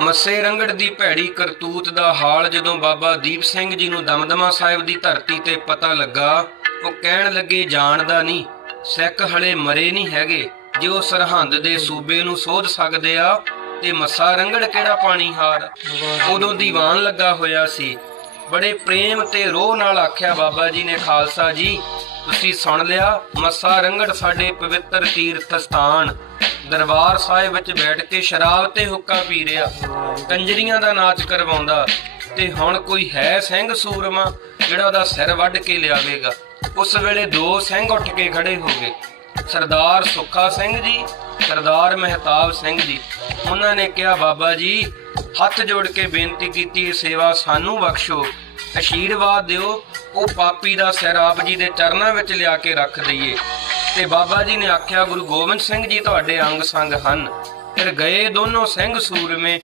ਮੱਸੇ ਰੰਗੜ ਦੀ ਭੈੜੀ ਕਰਤੂਤ ਦਾ ਹਾਲ ਜਦੋਂ ਬਾਬਾ ਦੀਪ ਸਿੰਘ ਜੀ ਨੂੰ ਦਮਦਮਾ ਸਾਹਿਬ ਦੀ ਧਰਤੀ ਤੇ ਪਤਾ ਲੱਗਾ, ਉਹ ਕਹਿਣ ਲੱਗੇ, ਜਾਣਦਾ ਨਹੀਂ, ਸਿੱਖ ਹਲੇ ਮਰੇ ਨਹੀਂ ਹੈਗੇ। ਜੇ ਉਹ ਸਰਹੰਦ ਦੇ ਸੂਬੇ ਨੂੰ ਸੋਧ ਸਕਦੇ ਆ, ਤੇ ਮੱਸਾ ਰੰਗੜ ਕਿਹੜਾ ਪਾਣੀ ਹਾਰ? ਉਦੋਂ ਦੀਵਾਨ ਲੱਗਾ ਹੋਇਆ ਸੀ। ਬੜੇ ਪ੍ਰੇਮ ਤੇ ਰੋਹ ਨਾਲ ਆਖਿਆ, ਬਾਬਾ ਜੀ ਨੇ, ਖਾਲਸਾ ਜੀ, ਤੁਸੀਂ ਸੁਣ ਲਿਆ, ਮੱਸਾ ਰੰਗੜ ਸਾਡੇ ਪਵਿੱਤਰ ਤੀਰਥ ਸਥਾਨ ਦਰਬਾਰ ਸਾਹਿਬ ਵਿੱਚ ਬੈਠ ਕੇ ਸ਼ਰਾਬ ਤੇ ਹੁੱਕਾ ਪੀ ਰਿਹਾ, ਕੰਜਰੀਆਂ ਦਾ ਨਾਚ ਕਰਵਾਉਂਦਾ ਤੇ ਹੁਣ ਕੋਈ ਹੈ ਸਿੰਘ ਸੂਰਮਾ ਜਿਹੜਾ ਉਹਦਾ ਸਿਰ ਵੱਢ ਕੇ ਲਿਆਵੇਗਾ। ਉਸ ਵੇਲੇ ਦੋ ਸਿੰਘ ਉੱਠ ਕੇ ਖੜੇ ਹੋ ਗਏ। ਸਰਦਾਰ ਸੁੱਖਾ ਸਿੰਘ ਜੀ, ਸਰਦਾਰ ਮਹਿਤਾਬ ਸਿੰਘ ਜੀ। ਉਹਨਾਂ ਨੇ ਕਿਹਾ, ਬਾਬਾ ਜੀ, ਹੱਥ ਜੋੜ ਕੇ ਬੇਨਤੀ ਕੀਤੀ, ਇਹ ਸੇਵਾ ਸਾਨੂੰ ਬਖਸ਼ੋ। ਅਸ਼ੀਰਵਾਦ ਦਿਓ, ਉਹ ਪਾਪੀ ਦਾ ਸਿਰ ਆਪ ਜੀ ਦੇ ਚਰਨਾਂ ਵਿੱਚ ਲਿਆ ਕੇ ਰੱਖ ਦਈਏ। ਤੇ ਬਾਬਾ ਜੀ ਨੇ ਆਖਿਆ, ਗੁਰੂ ਗੋਬਿੰਦ ਸਿੰਘ ਜੀ ਤੁਹਾਡੇ ਅੰਗ ਸੰਗ ਹਨ। ਫਿਰ ਗਏ ਦੋਨੋਂ ਸਿੰਘ ਸੂਰਮੇ।